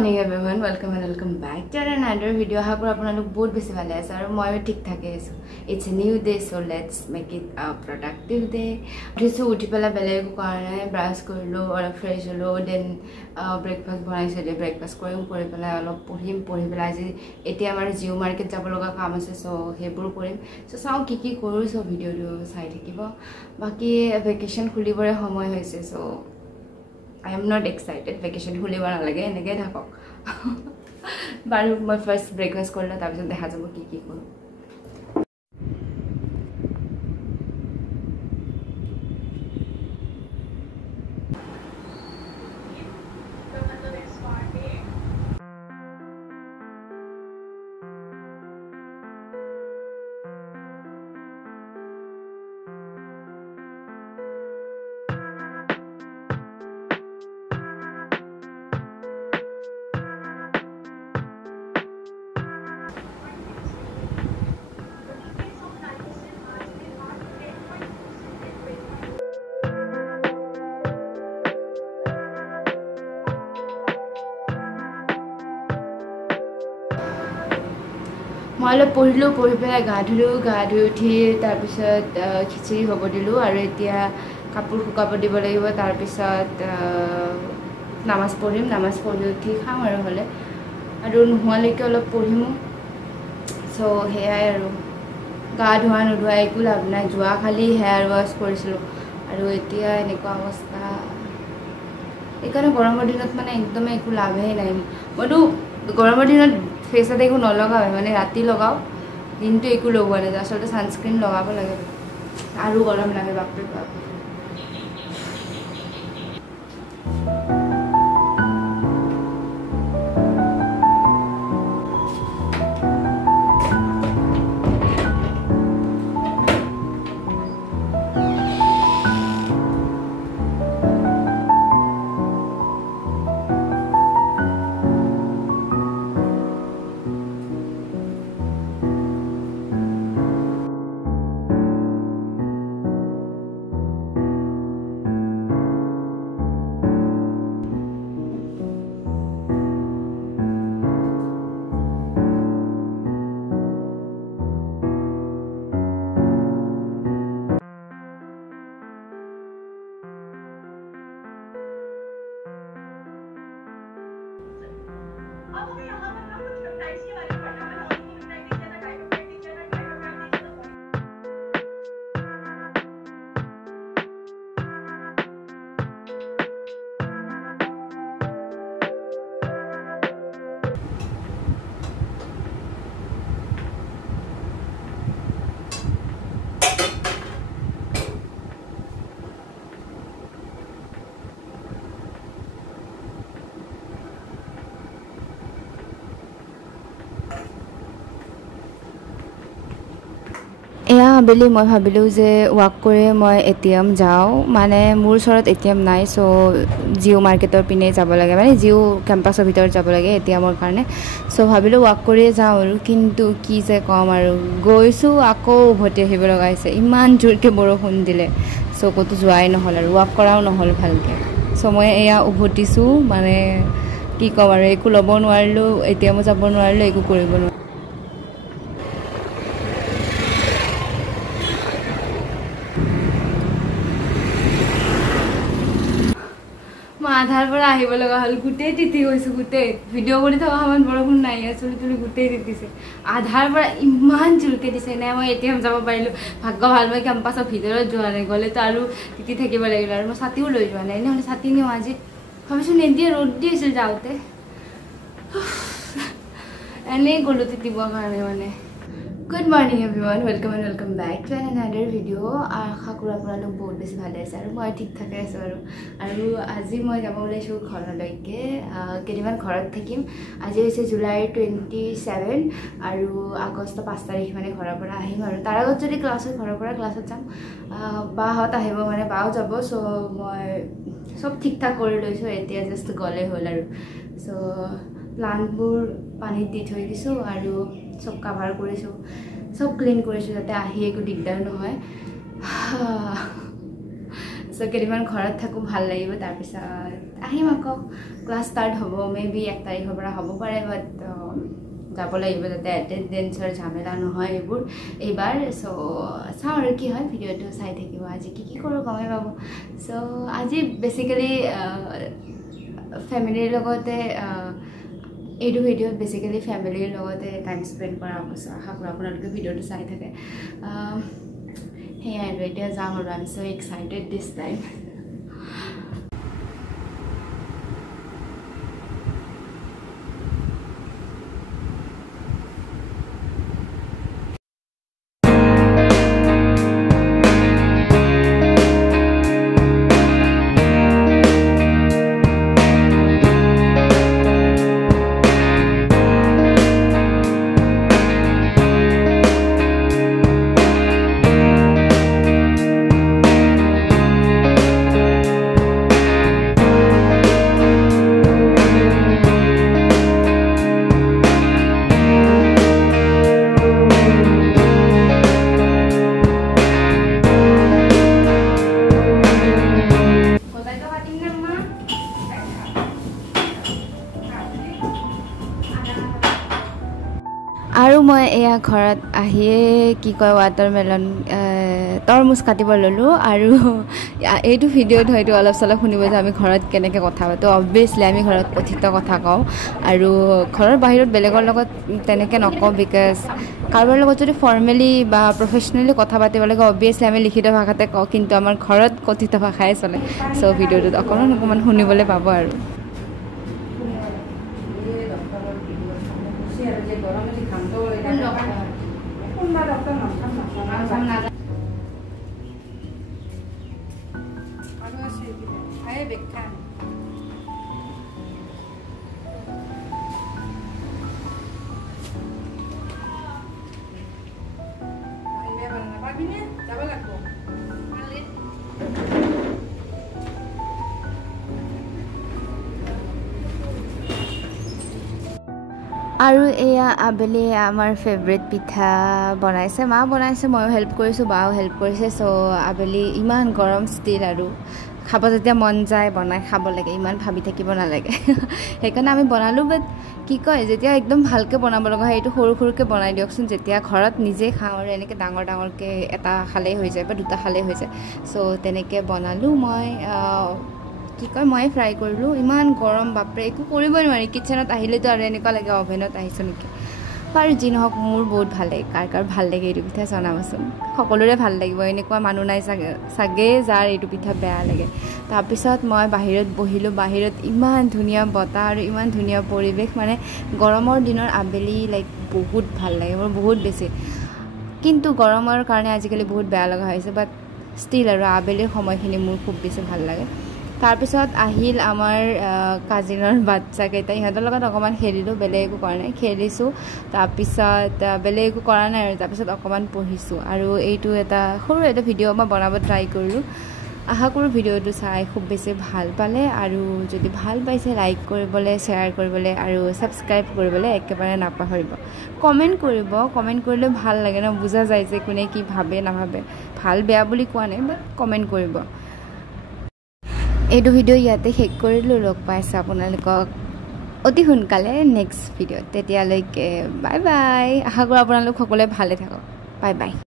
morning everyone, welcome back to another video. I hope you both busy vale ase aru moi thik thake asu. It's a new day, so let's make it a productive day. Uthi uthi pela bele ko karone brush korlo or fresh holo, then breakfast banaise de breakfast korim kori pela olop pohim pela aji etia amar Jio market jabo loga kaam ase, so hebur korim. So sao ki koru so video do sai thakibo. Baki vacation khulibore samoy hoise, so I am not excited. Vacation huli bana lage enege thakok. Baru my first breakfast korla tar bisot dekha jabo ki koru. মই অলপ পঢ়িলো, পঢ়ি পেলাই গা ধুই উঠি তাৰপিছত খিচিৰি হ'ব দিলোঁ আৰু এতিয়া কাপোৰ শুকাব দিব লাগিব। তাৰপিছত নামাজ পঢ়িম, নামাজ পঢ়ি উঠি খাম আৰু হ'লে আৰু নোহোৱালৈকে অলপ পঢ়িমো। চ' সেয়াই আৰু গা ধোৱা নোধোৱা একো লাভ নাই। যোৱা খালি হেয়াৰ ৱাছ কৰিছিলোঁ আৰু এতিয়া এনেকুৱা অৱস্থা। এইকাৰণে গৰমৰ দিনত মানে একদমেই একো লাভেই নাই। মইতো গৰমৰ দিনত ফেচত একো নলগাওঁ, মানে ৰাতি লগাওঁ, দিনটো একো লগোৱা নাযায়। আচলতে ছানস্ক্ৰীন লগাব লাগে আৰু গৰম লাগে বাপৰে বাপ। এয়া আবেলি মই ভাবিলোঁ যে ৱাক কৰি মই ATM যাওঁ, মানে মোৰ ওচৰত ATM নাই। চ' জিঅ' মাৰ্কেটৰ পিনে যাব লাগে, মানে জিঅ' কেম্পাছৰ ভিতৰত যাব লাগে ATMৰ কাৰণে। চ' ভাবিলোঁ ৱাক কৰিয়ে যাওঁ আৰু, কিন্তু কি যে ক'ম আৰু, গৈছোঁ আকৌ উভতি আহিব লগা হৈছে। ইমান জোৰকৈ বৰষুণ দিলে, চ' ক'তো যোৱাই নহ'ল আৰু ৱাক কৰাও নহ'ল ভালকৈ। চ' মই এয়া উভতিছোঁ, মানে কি ক'ম আৰু, একো ল'ব নোৱাৰিলোঁ, ATMো যাব নোৱাৰিলোঁ, একো কৰিব নোৱাৰিলোঁ। মই আধাৰ পৰা আহিব লগা হ'ল, গোটেই তিতি গৈছোঁ। গোটেই ভিডিঅ' কৰি থকা সময়ত বৰষুণ নাই, চুলি গোটেই তিতিছে। আধাৰ পৰা ইমান জোৰকৈ দিছে, নাই মই ATM যাব পাৰিলোঁ। ভাগ্য ভাল, মই কেম্পাছৰ ভিতৰত যোৱা নাই, গ'লেতো আৰু তিতি থাকিব লাগিল। আৰু মই ছাতিও লৈ যোৱা নাই, এনেহ'লে ছাতি নিওঁ আজি। ভাবিছোঁ নিদিয়ে, ৰ'দ দি আছিল যাওঁতে, এনেই গ'লোঁ তিতিবৰ কাৰণে মানে। Good morning everyone, welcome back to another video. আশা কৰোঁ আপোনালোক বহুত বেছি ভালে আছে আৰু মই ঠিক ঠাকে আছোঁ আৰু আজি মই যাব ওলাইছোঁ ঘৰলৈকে। কেইদিনমান ঘৰত থাকিম। আজি হৈছে জুলাইৰ 27 আৰু আগষ্ট 5 তাৰিখ মানে ঘৰৰ পৰা আহিম। আৰু তাৰ আগত যদি ক্লাছ হয় ঘৰৰ পৰা ক্লাছত যাম। বাহঁত আহিব, মানে বাও যাব। চ' মই চব ঠিক ঠাক কৰি লৈছোঁ, এতিয়া জাষ্ট গ'লে হ'ল আৰু। চ' প্লাণ্টবোৰ পানীত দি থৈ দিছোঁ আৰু চব কাভাৰ কৰিছোঁ, চব ক্লিন কৰিছোঁ যাতে আহি একো দিগদাৰ নহয়। চ' সো কেইদিনমান ঘৰত থাকো ভাল লাগিব তাৰ পিছত আহিম আকৌ ক্লাছ ষ্টাৰ্ট হ'ব মেবি 1 তাৰিখৰ পৰা হ'ব পাৰে বাট যাব লাগিব যাতে এটেনডেন্সৰ ঝামেলা নহয় এইবোৰ এইবাৰ সো চাওঁ আৰু কি হয় ভিডিঅ'টো চাই থাকিব আজি কি কৰোঁ গমেই পাব সো আজি বেচিক্যালি ফ্যামিলিৰ লগতে এইটো ভিডিঅ'ত বেচিক্যালি ফ্যামিলিৰ লগতে টাইম স্পেন্ড কৰা হ'ব সো আশা কৰোঁ আপোনালোকে ভিডিঅ'টো চাই থাকে Hey, I'm ready as I'm so excited this time. আৰু মই এয়া ঘৰত আহিয়ে কি কয় ৱাটাৰমেলন তৰমুজ কাটিব ল'লো আৰু এইটো ভিডিঅ'ত হয়তো অলপ চলপ শুনিব যে আমি ঘৰত কেনেকৈ কথা পাতো অবভিয়াছলি আমি ঘৰত কথিত কথা কওঁ আৰু ঘৰৰ বাহিৰত বেলেগৰ লগত তেনেকৈ নকওঁ বিকজ কাৰোবাৰ লগত যদি ফৰ্মেলি বা প্ৰফেচনেলি কথা পাতিব লাগে অবভিয়াছলি আমি লিখিত ভাষাতে কওঁ কিন্তু আমাৰ ঘৰত কথিত ভাষাই চলে চ' ভিডিঅ'টোত অকণমান শুনিবলৈ পাব আৰু আৰু এয়া আবেলি আমাৰ ফেভৰেট পিঠা বনাইছে মা বনাইছে ময়ো হেল্প কৰিছোঁ বাও হেল্প কৰিছে চ' আবেলি ইমান গৰম ষ্টিল আৰু খাব যেতিয়া মন যায় বনাই খাব লাগে ইমান ভাবি থাকিব নালাগে সেইকাৰণে আমি বনালোঁ বাট কি কয় যেতিয়া একদম ভালকৈ বনাব লগা হয় এইটো সৰু সৰুকৈ বনাই দিয়কচোন যেতিয়া ঘৰত নিজে খাওঁ আৰু এনেকৈ ডাঙৰকৈ এটা খালেই হৈ যায় বা দুটা খালেই হৈ যায় চ' তেনেকৈ বনালোঁ মই কি কয় মই ফ্ৰাই কৰিলোঁ ইমান গৰম বাপৰে একো কৰিবই নোৱাৰি কিটচেনত আহিলেতো আৰু এনেকুৱা লাগে অভেনত আহিছোঁ নেকি বাৰু যি নহওক মোৰ বহুত ভাল লাগে কাৰ ভাল লাগে এইটো পিঠা জনাবচোন সকলোৰে ভাল লাগিব এনেকুৱা মানুহ নাই চাগে যাৰ এইটো পিঠা বেয়া লাগে তাৰপিছত মই বাহিৰত বহিলোঁ বাহিৰত ইমান ধুনীয়া বতাহ আৰু ইমান ধুনীয়া পৰিৱেশ মানে গৰমৰ দিনৰ আবেলি লাইক বহুত ভাল লাগে মোৰ বহুত বেছি কিন্তু গৰমৰ কাৰণে আজিকালি বহুত বেয়া লগা হৈছে বাট ষ্টিল আৰু আবেলিৰ সময়খিনি মোৰ খুব বেছি ভাল লাগে তাৰপিছত আহিল আমাৰ কাজিনৰ বাচ্চাকেইটা ইহঁতৰ লগত অকণমান খেলিলোঁ বেলেগ একো কৰা নাই খেলিছোঁ তাৰপিছত বেলেগ একো কৰা নাই আৰু তাৰপিছত অকণমান পঢ়িছোঁ আৰু এইটো এটা সৰু এটা ভিডিঅ' মই বনাব ট্ৰাই কৰিলোঁ আশা কৰোঁ ভিডিঅ'টো চাই খুব বেছি ভাল পালে আৰু যদি ভাল পাইছে লাইক কৰিবলৈ শ্বেয়াৰ কৰিবলৈ আৰু ছাবস্ক্ৰাইব কৰিবলৈ একেবাৰে নাপাহৰিব কমেণ্ট কৰিব কমেণ্ট কৰিলে ভাল লাগে ন বুজা যায় যে কোনে কি ভাবে নাভাবে ভাল বেয়া বুলি কোৱা নাই বাট কমেণ্ট কৰিব এইটো ভিডিঅ' ইয়াতে শেষ কৰিলোঁ লগ পাইছোঁ আপোনালোকক অতি সোনকালে নেক্সট ভিডিঅ'ত তেতিয়ালৈকে বাই বাই আশা কৰোঁ আপোনালোক সকলোৱে ভালে থাকক বাই বাই